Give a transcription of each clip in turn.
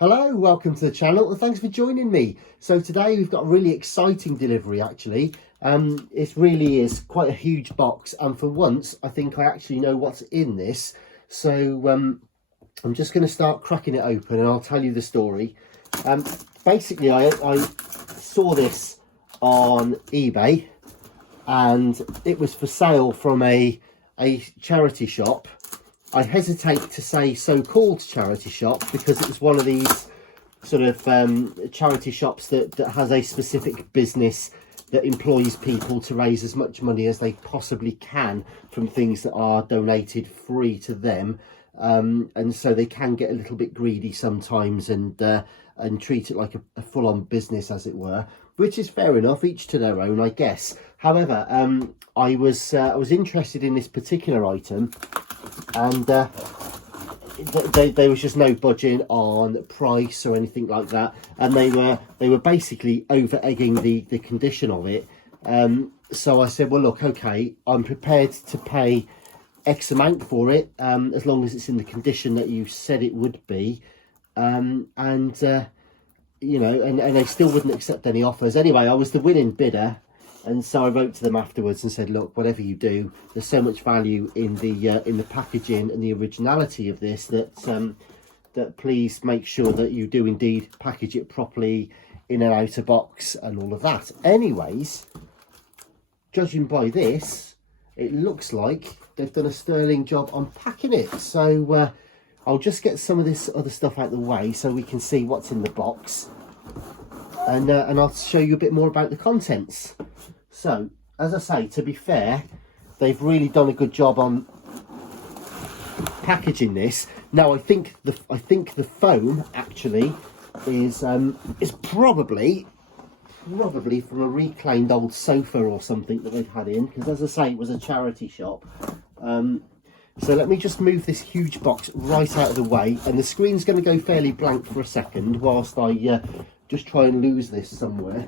Hello, welcome to the channel and thanks for joining me. So today we've got a really exciting delivery actually. It really is quite a huge box, and for once I think I actually know what's in this. So I'm just going to start cracking it open and I'll tell you the story. Basically I saw this on eBay and it was for sale from a charity shop. I hesitate to say so-called charity shop because it was one of these sort of charity shops that has a specific business that employs people to raise as much money as they possibly can from things that are donated free to them. And so they can get a little bit greedy sometimes and treat it like a full-on business, as it were, which is fair enough, each to their own, I guess. However, I was interested in this particular item, and there was just no budging on price or anything like that, and they were basically over egging the condition of it. So I said, well look, okay, I'm prepared to pay X amount for it, as long as it's in the condition that you said it would be. You know, and they still wouldn't accept any offers. Anyway, I was the winning bidder, and so I wrote to them afterwards and said, look, whatever you do, there's so much value in the packaging and the originality of this that please make sure that you do indeed package it properly, in and out of box and all of that. Anyways, judging by this, it looks like they've done a sterling job on packing it. So I'll just get some of this other stuff out of the way so we can see what's in the box, and I'll show you a bit more about the contents. So, as I say, to be fair, they've really done a good job on packaging this. Now, I think the foam actually is probably from a reclaimed old sofa or something that they've had in, because as I say, it was a charity shop. So let me just move this huge box right out of the way, and the screen's going to go fairly blank for a second whilst I just try and lose this somewhere.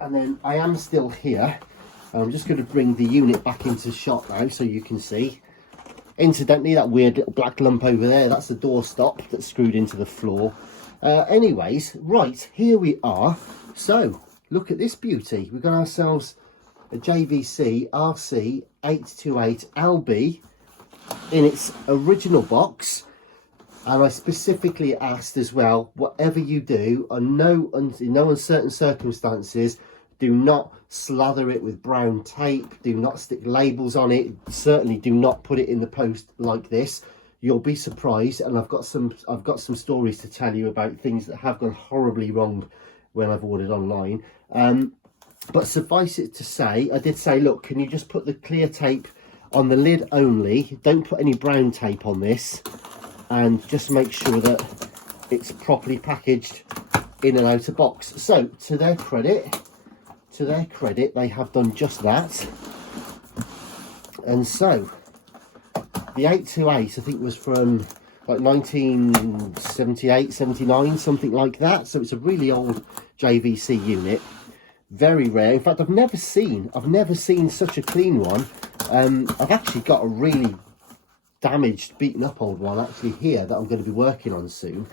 And then I am still here, and I'm just going to bring the unit back into shot now so you can see. Incidentally, that weird little black lump over there, that's the door stop that's screwed into the floor. Anyways, right, here we are. So look at this beauty. We've got ourselves a JVC RC-828LB in its original box, and I specifically asked as well, whatever you do, in no uncertain circumstances, do not slather it with brown tape, do not stick labels on it, certainly do not put it in the post like this. You'll be surprised, and I've got some stories to tell you about things that have gone horribly wrong when I've ordered online. But suffice it to say, I did say, look, can you just put the clear tape on the lid only, don't put any brown tape on this, and just make sure that it's properly packaged in and out of box. So to their credit, they have done just that. And so the 828, I think, was from like 1978, 79, something like that. So it's a really old JVC unit, very rare. In fact, I've never seen such a clean one. I've actually got a really damaged, beaten up old one actually here that I'm going to be working on soon.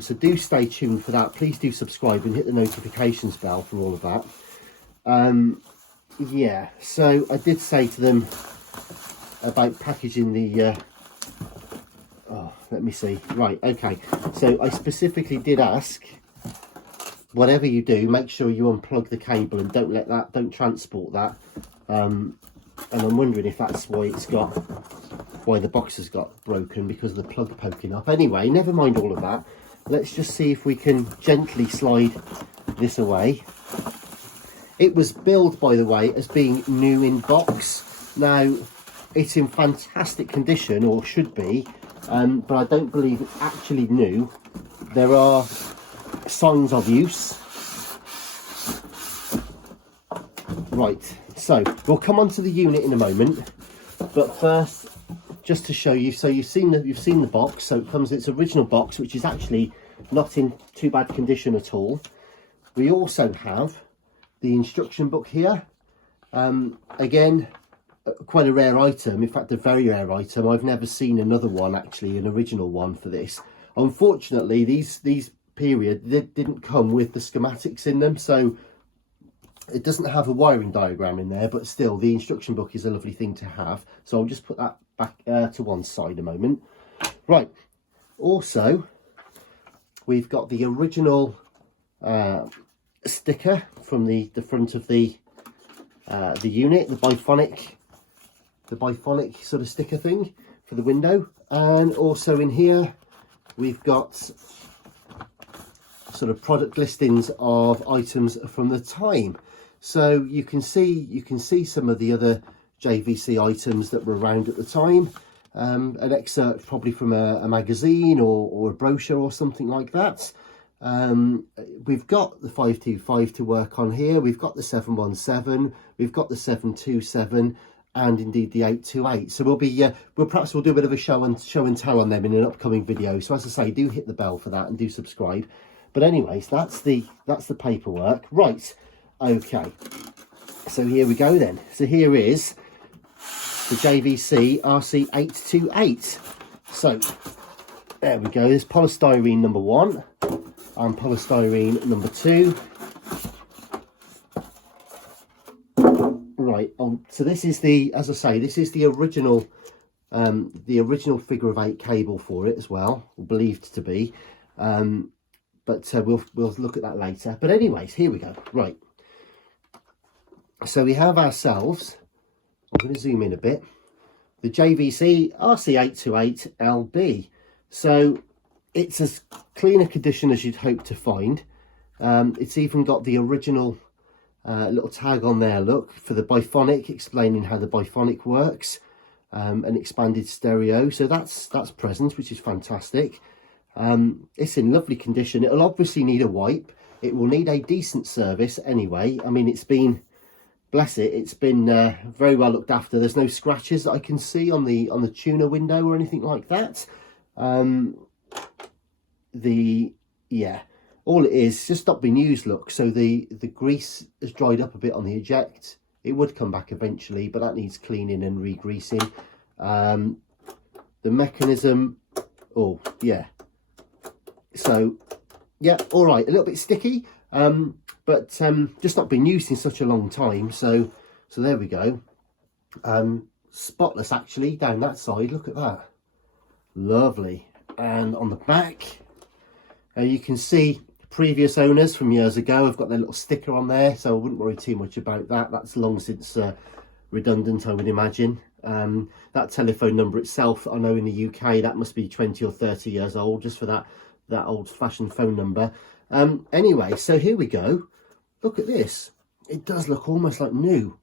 So do stay tuned for that. Please do subscribe and hit the notifications bell for all of that. Yeah, so I did say to them about packaging the oh, let me see. Right, okay, so I specifically did ask, whatever you do, make sure you unplug the cable and don't transport that. And I'm wondering if that's why the box has got broken, because of the plug poking up. Anyway, never mind all of that. Let's just see if we can gently slide this away. It was billed, by the way, as being new in box. Now, it's in fantastic condition, or should be, but I don't believe it's actually new. There are signs of use. Right, so we'll come on to the unit in a moment, but first, just to show you, so you've seen the box. So it comes in its original box, which is actually not in too bad condition at all. We also have the instruction book here. Again, quite a rare item, in fact a very rare item. I've never seen another one, actually an original one for this. Unfortunately, these period they didn't come with the schematics in them, so it doesn't have a wiring diagram in there, but still the instruction book is a lovely thing to have. So I'll just put that back to one side a moment. Right, also we've got the original sticker from the front of the unit, the biphonic sort of sticker thing for the window. And also in here we've got sort of product listings of items from the time, so you can see some of the other JVC items that were around at the time. An excerpt probably from a magazine or a brochure or something like that. We've got the 525 to work on here, we've got the 717, we've got the 727, and indeed the 828. So we'll do a bit of a show and tell on them in an upcoming video. So as I say, do hit the bell for that and do subscribe. But anyways, that's the paperwork. Right, okay, so here we go then. So here is the JVC RC-828. So there we go. There's polystyrene number 1 and polystyrene number 2. Right, so this is as I say, this is the original figure of 8 cable for it as well, believed to be. But we'll look at that later. But anyways, here we go. Right, so we have ourselves, I'm going to zoom in a bit, the JVC RC-828LB. So it's as clean a condition as you'd hope to find. It's even got the original little tag on there, look, for the biphonic, explaining how the biphonic works, an expanded stereo. So that's present, which is fantastic. It's in lovely condition. It'll obviously need a wipe. It will need a decent service anyway. I mean, it's been, bless it, it's been very well looked after. There's no scratches that I can see on the tuner window or anything like that. Yeah, all it is just not been used, look. So the grease has dried up a bit on the eject. It would come back eventually, but that needs cleaning and re-greasing. The mechanism, oh yeah, so yeah, all right, a little bit sticky, but just not been used in such a long time. So there we go. Spotless actually down that side, look at that, lovely. And on the back, you can see previous owners from years ago have got their little sticker on there, so I wouldn't worry too much about that. That's long since redundant, I would imagine. That telephone number itself, I know in the UK that must be 20 or 30 years old, just for that old-fashioned phone number. Anyway, so here we go. Look at this, it does look almost like new.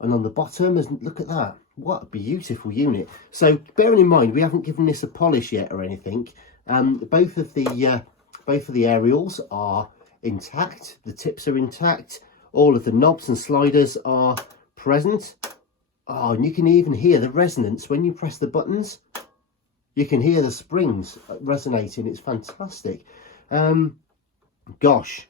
And on the bottom, look at that, what a beautiful unit. So bearing in mind we haven't given this a polish yet or anything, both of the aerials are intact, the tips are intact, all of the knobs and sliders are present. Oh, and you can even hear the resonance when you press the buttons. You can hear the springs resonating. It's fantastic. Gosh,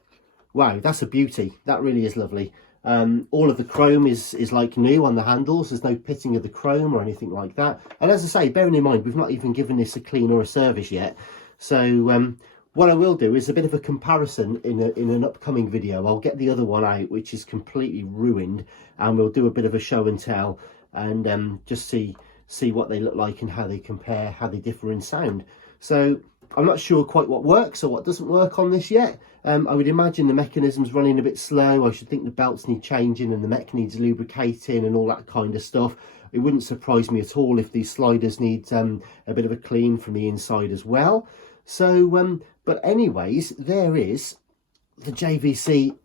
wow, that's a beauty. That really is lovely. All of the chrome is like new on the handles. There's no pitting of the chrome or anything like that. And as I say, bearing in mind we've not even given this a clean or a service yet. So what I will do is a bit of a comparison in an upcoming video. I'll get the other one out, which is completely ruined, and we'll do a bit of a show and tell, and just see what they look like and how they compare, how they differ in sound. So I'm not sure quite what works or what doesn't work on this yet. I would imagine the mechanism's running a bit slow. I should think the belts need changing and the mech needs lubricating and all that kind of stuff. It wouldn't surprise me at all if these sliders need a bit of a clean from the inside as well. So, but anyways, there is the JVC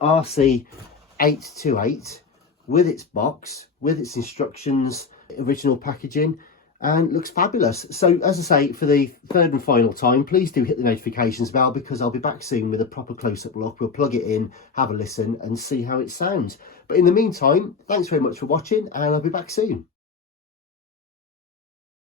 RC-828 with its box, with its instructions, original packaging, and looks fabulous. So as I say, for the third and final time, please do hit the notifications bell, because I'll be back soon with a proper close-up look. We'll plug it in, have a listen and see how it sounds. But in the meantime, thanks very much for watching, and I'll be back soon.